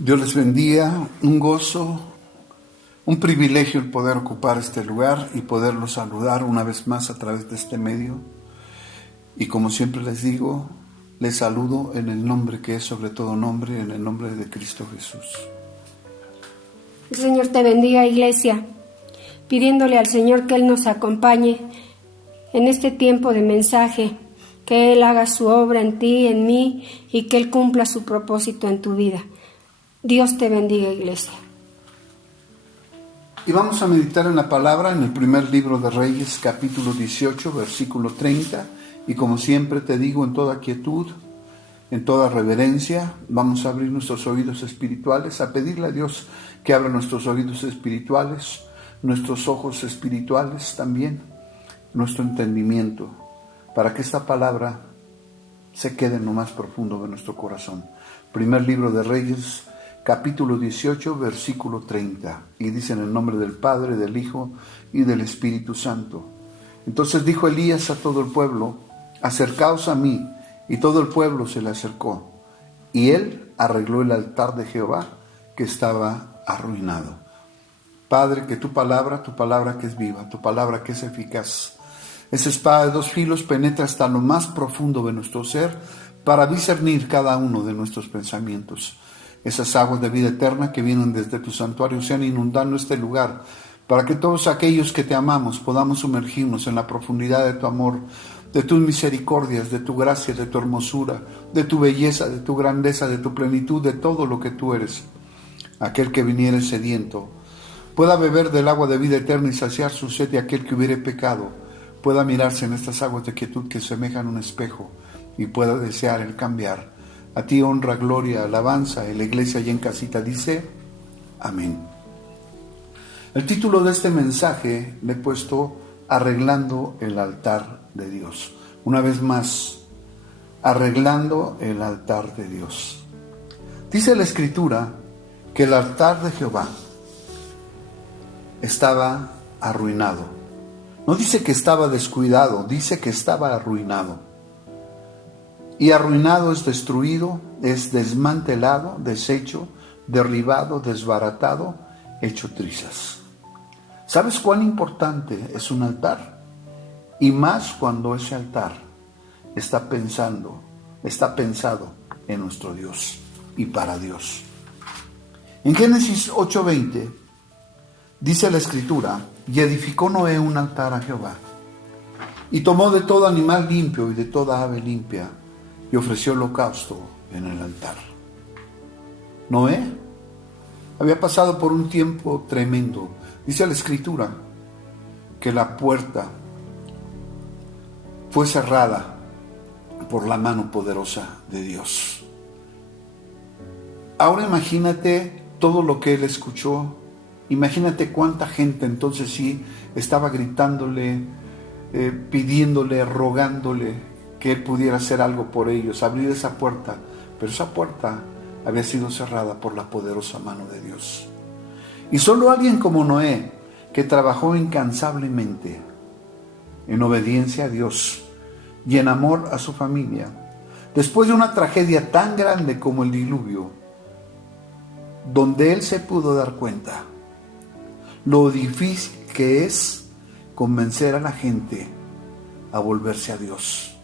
Dios les bendiga, un gozo, un privilegio el poder ocupar este lugar y poderlos saludar una vez más a través de este medio. Y como siempre les digo, les saludo en el nombre que es sobre todo nombre, en el nombre de Cristo Jesús. El Señor te bendiga, iglesia, pidiéndole al Señor que Él nos acompañe en este tiempo de mensaje, que Él haga su obra en ti, en mí, y que Él cumpla su propósito en tu vida. Dios te bendiga, iglesia. Y vamos a meditar en la palabra en el primer libro de Reyes, capítulo 18, versículo 30. Y como siempre te digo, en toda quietud, en toda reverencia, vamos a abrir nuestros oídos espirituales, a pedirle a Dios que abra nuestros oídos espirituales, nuestros ojos espirituales también, nuestro entendimiento, para que esta palabra se quede en lo más profundo de nuestro corazón. Primer libro de Reyes, capítulo 18, versículo 30. Y dice en el nombre del Padre, del Hijo y del Espíritu Santo. Entonces dijo Elías a todo el pueblo: acercaos a mí. Y todo el pueblo se le acercó. Y él arregló el altar de Jehová que estaba arruinado. Padre, que tu palabra que es viva, tu palabra que es eficaz, esa espada de dos filos penetra hasta lo más profundo de nuestro ser para discernir cada uno de nuestros pensamientos. Esas aguas de vida eterna que vienen desde tu santuario sean inundando este lugar, para que todos aquellos que te amamos podamos sumergirnos en la profundidad de tu amor, de tus misericordias, de tu gracia, de tu hermosura, de tu belleza, de tu grandeza, de tu plenitud, de todo lo que tú eres. Aquel que viniere sediento pueda beber del agua de vida eterna y saciar su sed, y aquel que hubiere pecado pueda mirarse en estas aguas de quietud que semejan un espejo y pueda desear el cambiar. A ti honra, gloria, alabanza. En la iglesia y en casita dice amén. El título de este mensaje le he puesto Arreglando el altar de Dios. Una vez más, arreglando el altar de Dios. Dice la Escritura que el altar de Jehová estaba arruinado. No dice que estaba descuidado, dice que estaba arruinado. Y arruinado es destruido, es desmantelado, deshecho, derribado, desbaratado, hecho trizas. ¿Sabes cuán importante es un altar? Y más cuando ese altar está pensado en nuestro Dios y para Dios. En Génesis 8:20 dice la Escritura: y edificó Noé un altar a Jehová, y tomó de todo animal limpio y de toda ave limpia, y ofreció holocausto en el altar. Noé había pasado por un tiempo tremendo. Dice la Escritura que la puerta fue cerrada por la mano poderosa de Dios. Ahora imagínate todo lo que él escuchó. Imagínate cuánta gente entonces sí estaba gritándole, pidiéndole, rogándole que él pudiera hacer algo por ellos, abrir esa puerta. Pero esa puerta había sido cerrada por la poderosa mano de Dios. Y solo alguien como Noé, que trabajó incansablemente en obediencia a Dios y en amor a su familia, después de una tragedia tan grande como el diluvio, donde él se pudo dar cuenta lo difícil que es convencer a la gente a volverse a Dios,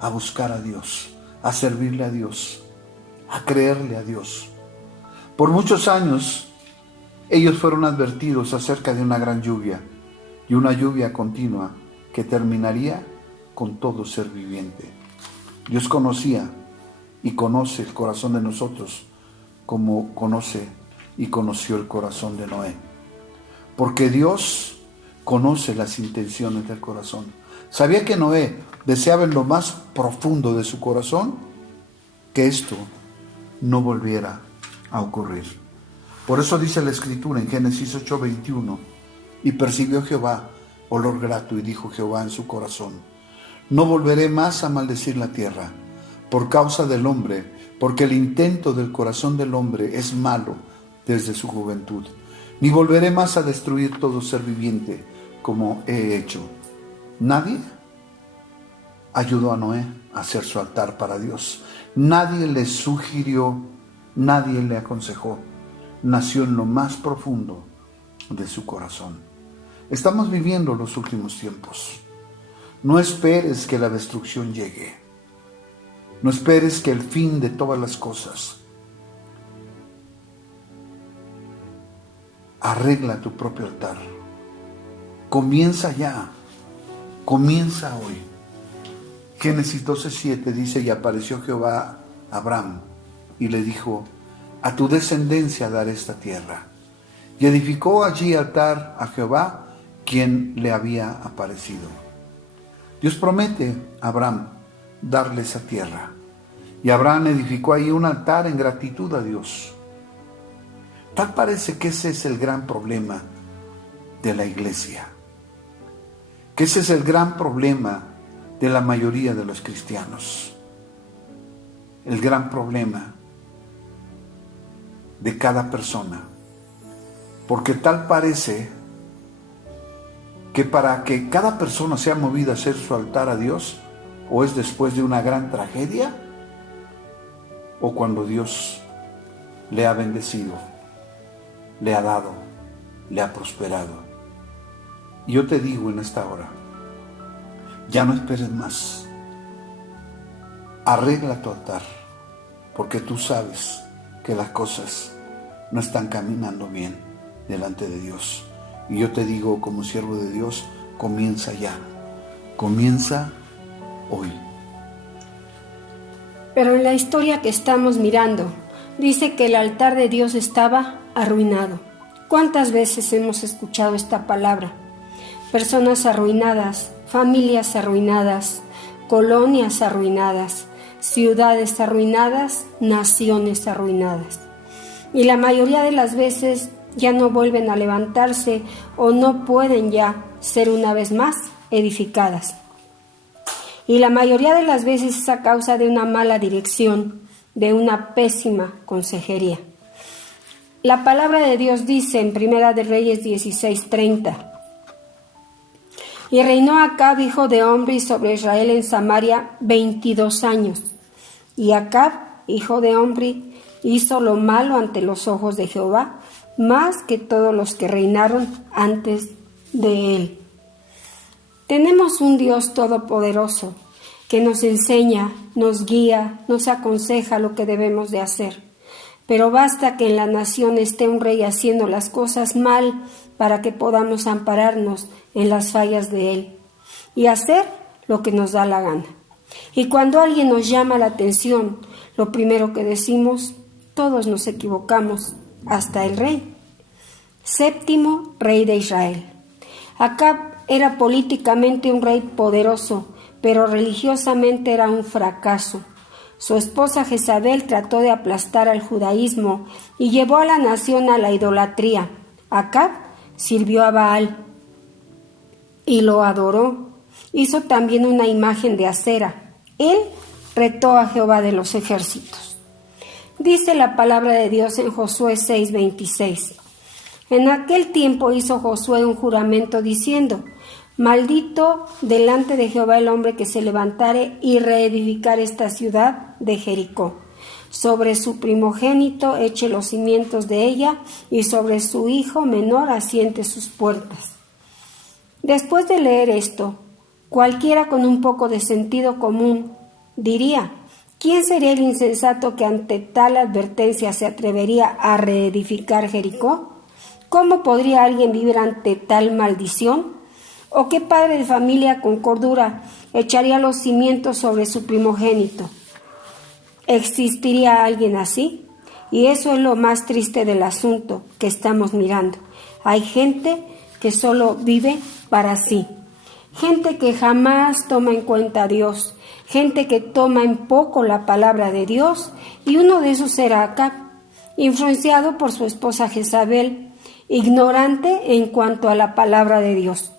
a buscar a Dios, a servirle a Dios, a creerle a Dios. Por muchos años ellos fueron advertidos acerca de una gran lluvia, y una lluvia continua que terminaría con todo ser viviente. Dios conocía y conoce el corazón de nosotros como conoce y conoció el corazón de Noé. Porque Dios conoce las intenciones del corazón. ¿Sabía que Noé deseaba en lo más profundo de su corazón que esto no volviera a ocurrir? Por eso dice la Escritura en Génesis 8:21: y percibió Jehová olor grato, y dijo Jehová en su corazón: no volveré más a maldecir la tierra por causa del hombre, porque el intento del corazón del hombre es malo desde su juventud, ni volveré más a destruir todo ser viviente como he hecho. Nadie ayudó a Noé a hacer su altar para Dios. Nadie le sugirió nadie le aconsejó, nació en lo más profundo de su corazón. Estamos viviendo los últimos tiempos. No esperes que la destrucción llegue. No esperes que el fin de todas las cosas. Arregla tu propio altar. Comienza ya. Comienza hoy. Génesis 12:7 dice: y apareció Jehová a Abraham y le dijo: a tu descendencia daré esta tierra. Y edificó allí altar a Jehová, quien le había aparecido. Dios promete a Abraham darle esa tierra. Y Abraham edificó ahí un altar en gratitud a Dios. Tal parece que ese es el gran problema de la iglesia. Que ese es el gran problema de la mayoría de los cristianos. El gran problema de cada persona. Porque tal parece que para que cada persona sea movida a hacer su altar a Dios, o es después de una gran tragedia, o cuando Dios le ha bendecido, le ha dado, le ha prosperado. Y yo te digo en esta hora, ya no esperes más. Arregla tu altar, porque tú sabes que las cosas no están caminando bien delante de Dios. Y yo te digo, como siervo de Dios, comienza ya. Comienza hoy. Pero en la historia que estamos mirando, dice que el altar de Dios estaba arruinado. ¿Cuántas veces hemos escuchado esta palabra? Personas arruinadas, familias arruinadas, colonias arruinadas, ciudades arruinadas, naciones arruinadas. Y la mayoría de las veces ya no vuelven a levantarse o no pueden ya ser una vez más edificadas. Y la mayoría de las veces es a causa de una mala dirección, de una pésima consejería. La palabra de Dios dice en Primera de Reyes 16:30: y reinó Acab, hijo de Omri, sobre Israel en Samaria 22 años. Y Acab, hijo de Omri, hizo lo malo ante los ojos de Jehová, más que todos los que reinaron antes de él. Tenemos un Dios todopoderoso que nos enseña, nos guía, nos aconseja lo que debemos de hacer. Pero basta que en la nación esté un rey haciendo las cosas mal para que podamos ampararnos en las fallas de él y hacer lo que nos da la gana. Y cuando alguien nos llama la atención, lo primero que decimos: todos nos equivocamos, hasta el rey. Séptimo rey de Israel. Acab era políticamente un rey poderoso, pero religiosamente era un fracaso. Su esposa Jezabel trató de aplastar al judaísmo y llevó a la nación a la idolatría. Acab sirvió a Baal y lo adoró. Hizo también una imagen de acera. Él retó a Jehová de los ejércitos. Dice la palabra de Dios en Josué 6:26. En aquel tiempo hizo Josué un juramento diciendo: maldito delante de Jehová el hombre que se levantare y reedificare esta ciudad de Jericó. Sobre su primogénito eche los cimientos de ella, y sobre su hijo menor asiente sus puertas. Después de leer esto, cualquiera con un poco de sentido común diría: ¿quién sería el insensato que ante tal advertencia se atrevería a reedificar Jericó? ¿Cómo podría alguien vivir ante tal maldición? ¿O qué padre de familia con cordura echaría los cimientos sobre su primogénito? ¿Existiría alguien así? Y eso es lo más triste del asunto que estamos mirando. Hay gente que solo vive para sí. Gente que jamás toma en cuenta a Dios. Gente que toma en poco la palabra de Dios. Y uno de esos era Acab, influenciado por su esposa Jezabel, ignorante en cuanto a la palabra de Dios.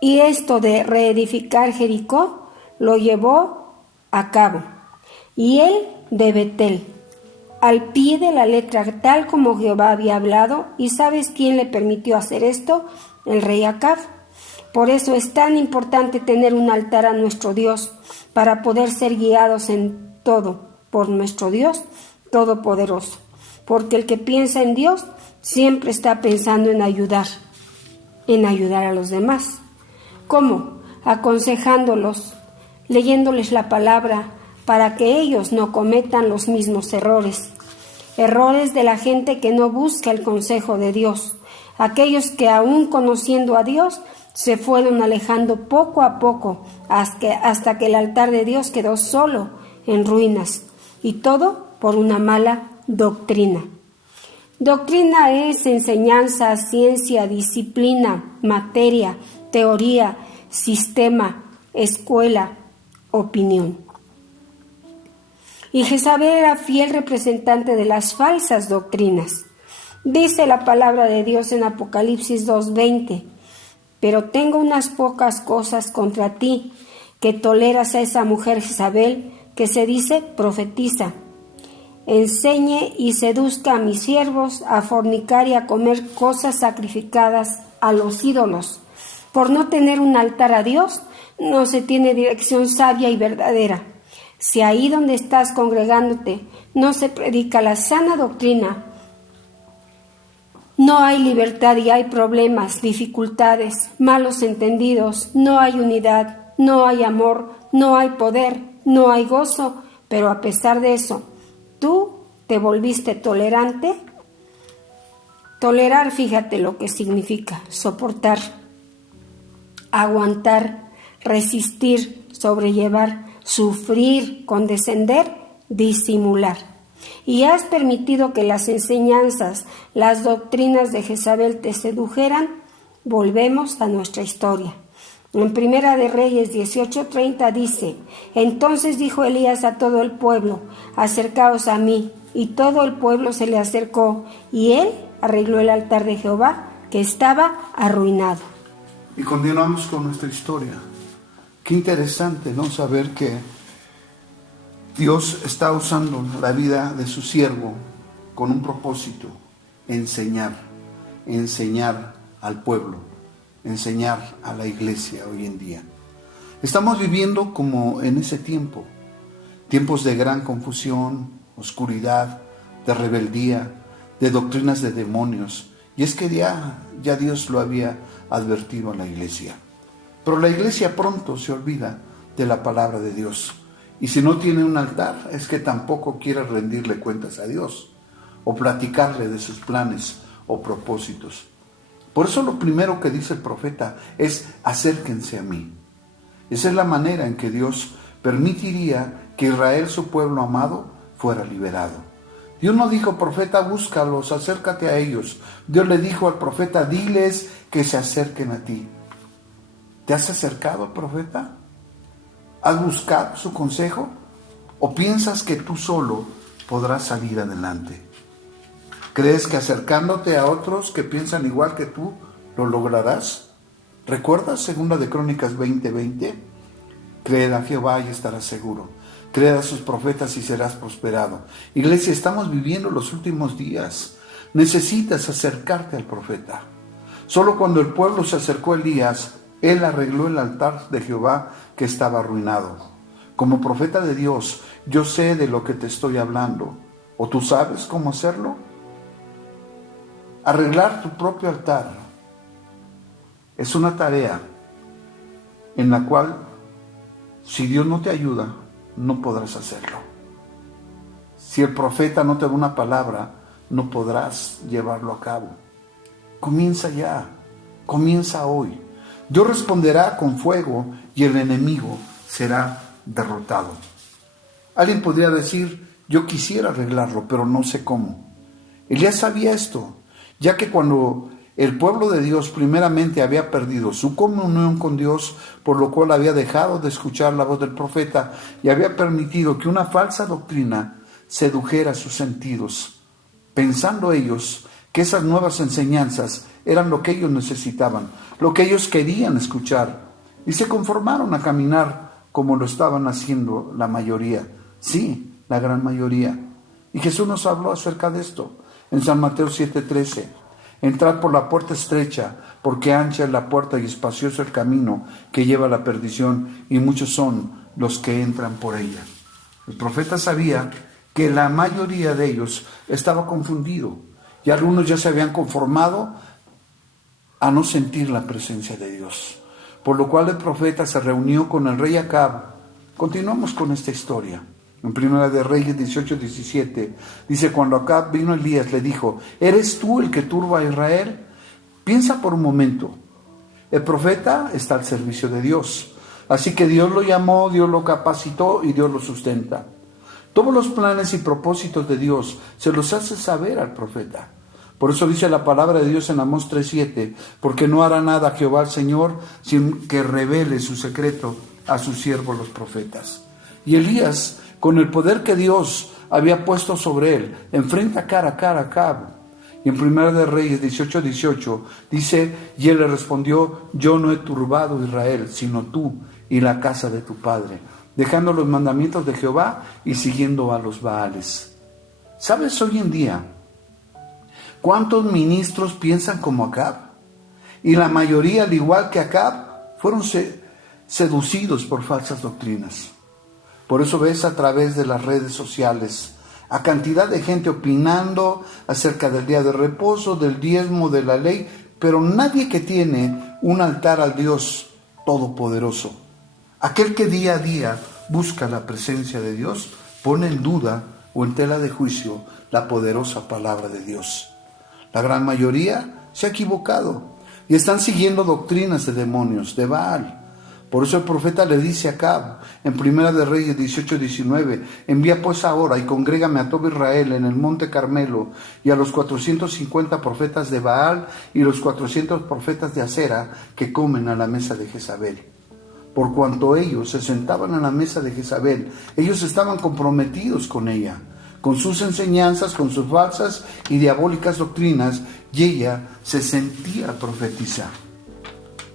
Y esto de reedificar Jericó lo llevó a cabo. Y él de Betel, al pie de la letra, tal como Jehová había hablado. ¿Y sabes quién le permitió hacer esto? El rey Acab. Por eso es tan importante tener un altar a nuestro Dios, para poder ser guiados en todo, por nuestro Dios Todopoderoso, porque el que piensa en Dios siempre está pensando en ayudar a los demás. ¿Cómo? Aconsejándolos, leyéndoles la palabra para que ellos no cometan los mismos errores de la gente que no busca el consejo de Dios, aquellos que aún conociendo a Dios se fueron alejando poco a poco hasta que el altar de Dios quedó solo en ruinas, y todo por una mala doctrina. Doctrina es enseñanza, ciencia, disciplina, materia, teoría, sistema, escuela, opinión. Y Jezabel era fiel representante de las falsas doctrinas. Dice la palabra de Dios en Apocalipsis 2:20, pero tengo unas pocas cosas contra ti, que toleras a esa mujer Jezabel, que se dice profetiza. Enseñe y seduzca a mis siervos a fornicar y a comer cosas sacrificadas a los ídolos. Por no tener un altar a Dios, no se tiene dirección sabia y verdadera. Si ahí donde estás congregándote no se predica la sana doctrina, no hay libertad y hay problemas, dificultades, malos entendidos, no hay unidad, no hay amor, no hay poder, no hay gozo, pero a pesar de eso, ¿tú te volviste tolerante? Tolerar, fíjate lo que significa: soportar, aguantar, resistir, sobrellevar, sufrir, condescender, disimular. Y has permitido que las enseñanzas, las doctrinas de Jezabel te sedujeran. Volvemos a nuestra historia. En Primera de Reyes 18:30 dice: entonces dijo Elías a todo el pueblo: acercaos a mí. Y todo el pueblo se le acercó, y él arregló el altar de Jehová, que estaba arruinado. Y continuamos con nuestra historia. Qué interesante, ¿no? Saber que Dios está usando la vida de su siervo con un propósito: enseñar al pueblo, enseñar a la iglesia hoy en día. Estamos viviendo como en ese tiempo, tiempos de gran confusión, oscuridad, de rebeldía, de doctrinas de demonios. Y es que ya Dios lo había advertido a la iglesia. Pero la iglesia pronto se olvida de la palabra de Dios. Y si no tiene un altar, es que tampoco quiere rendirle cuentas a Dios o platicarle de sus planes o propósitos. Por eso lo primero que dice el profeta es: acérquense a mí. Esa es la manera en que Dios permitiría que Israel, su pueblo amado, fuera liberado. Dios no dijo: profeta, búscalos, acércate a ellos. Dios le dijo al profeta: diles que se acerquen a ti. ¿Te has acercado al profeta? ¿Has buscado su consejo? ¿O piensas que tú solo podrás salir adelante? ¿Crees que acercándote a otros que piensan igual que tú lo lograrás? ¿Recuerdas 2 de Crónicas 20:20? Creed a Jehová y estarás seguro. Creed a sus profetas y serás prosperado. Iglesia, estamos viviendo los últimos días. Necesitas acercarte al profeta. Solo cuando el pueblo se acercó a Elías, él arregló el altar de Jehová que estaba arruinado. Como profeta de Dios, yo sé de lo que te estoy hablando. ¿O tú sabes cómo hacerlo? Arreglar tu propio altar es una tarea en la cual, si Dios no te ayuda, no podrás hacerlo. Si el profeta no te da una palabra, no podrás llevarlo a cabo. Comienza ya, comienza hoy. Dios responderá con fuego y el enemigo será derrotado. Alguien podría decir: yo quisiera arreglarlo, pero no sé cómo. Elías sabía esto, ya que cuando el pueblo de Dios primeramente había perdido su comunión con Dios, por lo cual había dejado de escuchar la voz del profeta y había permitido que una falsa doctrina sedujera sus sentidos, pensando ellos que esas nuevas enseñanzas eran lo que ellos necesitaban, lo que ellos querían escuchar, y se conformaron a caminar como lo estaban haciendo la mayoría, sí, la gran mayoría. Y Jesús nos habló acerca de esto en San Mateo 7:13. Entrad por la puerta estrecha, porque ancha es la puerta y espacioso el camino que lleva a la perdición, y muchos son los que entran por ella. El profeta sabía que la mayoría de ellos estaba confundido y algunos ya se habían conformado a no sentir la presencia de Dios. Por lo cual el profeta se reunió con el rey Acab. Continuamos con esta historia. En Primera de Reyes 18:17 dice: cuando Acab vino Elías, le dijo: ¿eres tú el que turba a Israel? Piensa por un momento. El profeta está al servicio de Dios. Así que Dios lo llamó, Dios lo capacitó y Dios lo sustenta. Todos los planes y propósitos de Dios se los hace saber al profeta. Por eso dice la palabra de Dios en Amós 3:7, porque no hará nada Jehová el Señor sin que revele su secreto a sus siervos los profetas. Y Elías, con el poder que Dios había puesto sobre él, enfrenta cara a cara a Acab. Y en Primera de Reyes 18:18 dice: y él le respondió: yo no he turbado a Israel, sino tú y la casa de tu padre, dejando los mandamientos de Jehová y siguiendo a los Baales. ¿Sabes hoy en día cuántos ministros piensan como Acab? Y la mayoría, al igual que Acab, fueron seducidos por falsas doctrinas. Por eso ves a través de las redes sociales a cantidad de gente opinando acerca del día de reposo, del diezmo, de la ley, pero nadie que tiene un altar al Dios Todopoderoso. Aquel que día a día busca la presencia de Dios, pone en duda o en tela de juicio la poderosa palabra de Dios. La gran mayoría se ha equivocado y están siguiendo doctrinas de demonios, de Baal. Por eso el profeta le dice a Acab, en Primera de Reyes 18:19, envía pues ahora y congrégame a todo Israel en el monte Carmelo y a los 450 profetas de Baal y los 400 profetas de Acera que comen a la mesa de Jezabel. Por cuanto ellos se sentaban a la mesa de Jezabel, ellos estaban comprometidos con ella, con sus enseñanzas, con sus falsas y diabólicas doctrinas, y ella se sentía profetizar.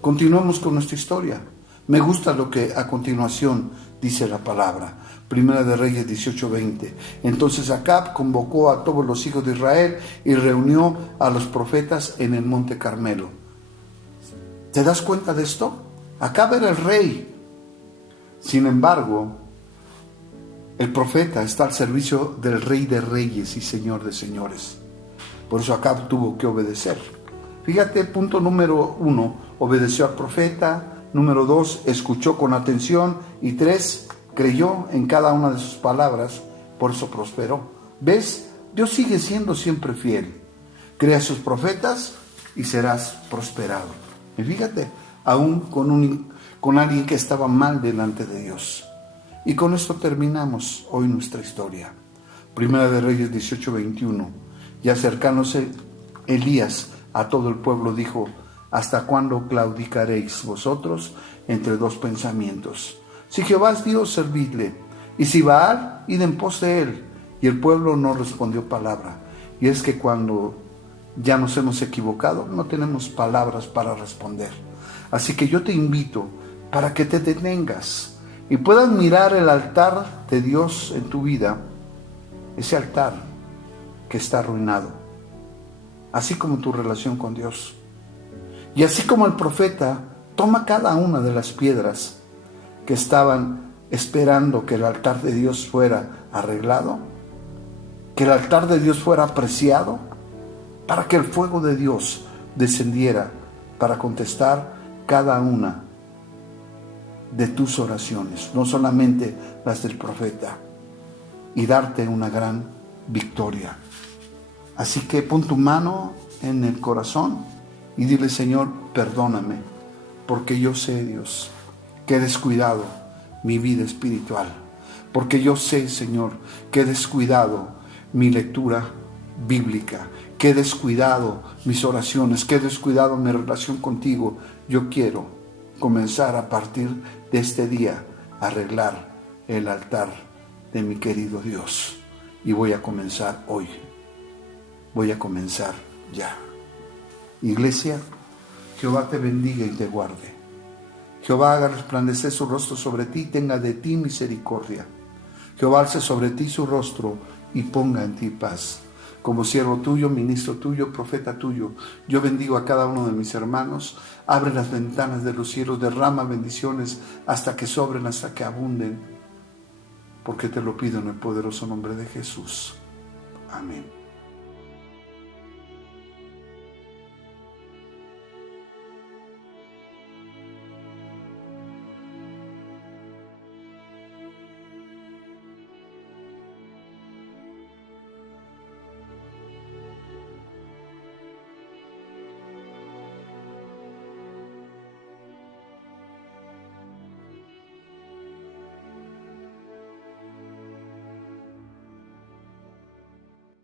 Continuamos con nuestra historia. Me gusta lo que a continuación dice la palabra. Primera de Reyes 18:20. Entonces Acab convocó a todos los hijos de Israel y reunió a los profetas en el monte Carmelo. ¿Te das cuenta de esto? Acab era el rey. Sin embargo, el profeta está al servicio del Rey de Reyes y Señor de Señores. Por eso Acab tuvo que obedecer. Fíjate, punto número 1, obedeció al profeta. Número 2, escuchó con atención. Y 3, creyó en cada una de sus palabras, por eso prosperó. ¿Ves? Dios sigue siendo siempre fiel. Crea a sus profetas y serás prosperado. Y fíjate, aún con alguien que estaba mal delante de Dios. Y con esto terminamos hoy nuestra historia. Primera de Reyes 18:21. Y acercándose Elías a todo el pueblo dijo: ¿hasta cuándo claudicaréis vosotros entre dos pensamientos? Si Jehová es Dios, servidle, y si Baal, id en pos de él. Y el pueblo no respondió palabra. Y es que cuando ya nos hemos equivocado, no tenemos palabras para responder. Así que yo te invito para que te detengas y puedas mirar el altar de Dios en tu vida, ese altar que está arruinado, así como tu relación con Dios. Y así como el profeta toma cada una de las piedras que estaban esperando que el altar de Dios fuera arreglado, que el altar de Dios fuera apreciado, para que el fuego de Dios descendiera para contestar cada una de tus oraciones, no solamente las del profeta, y darte una gran victoria. Así que pon tu mano en el corazón y dile: Señor, perdóname, porque yo sé, Dios, que he descuidado mi vida espiritual, porque yo sé, Señor, que he descuidado mi lectura bíblica, que he descuidado mis oraciones, que he descuidado mi relación contigo. Yo quiero comenzar a partir de este día a arreglar el altar de mi querido Dios. Y voy a comenzar hoy. Voy a comenzar ya. Iglesia, Jehová te bendiga y te guarde. Jehová haga resplandecer su rostro sobre ti y tenga de ti misericordia. Jehová alce sobre ti su rostro y ponga en ti paz. Como siervo tuyo, ministro tuyo, profeta tuyo, yo bendigo a cada uno de mis hermanos. Abre las ventanas de los cielos, derrama bendiciones hasta que sobren, hasta que abunden. porque te lo pido en el poderoso nombre de Jesús. Amén.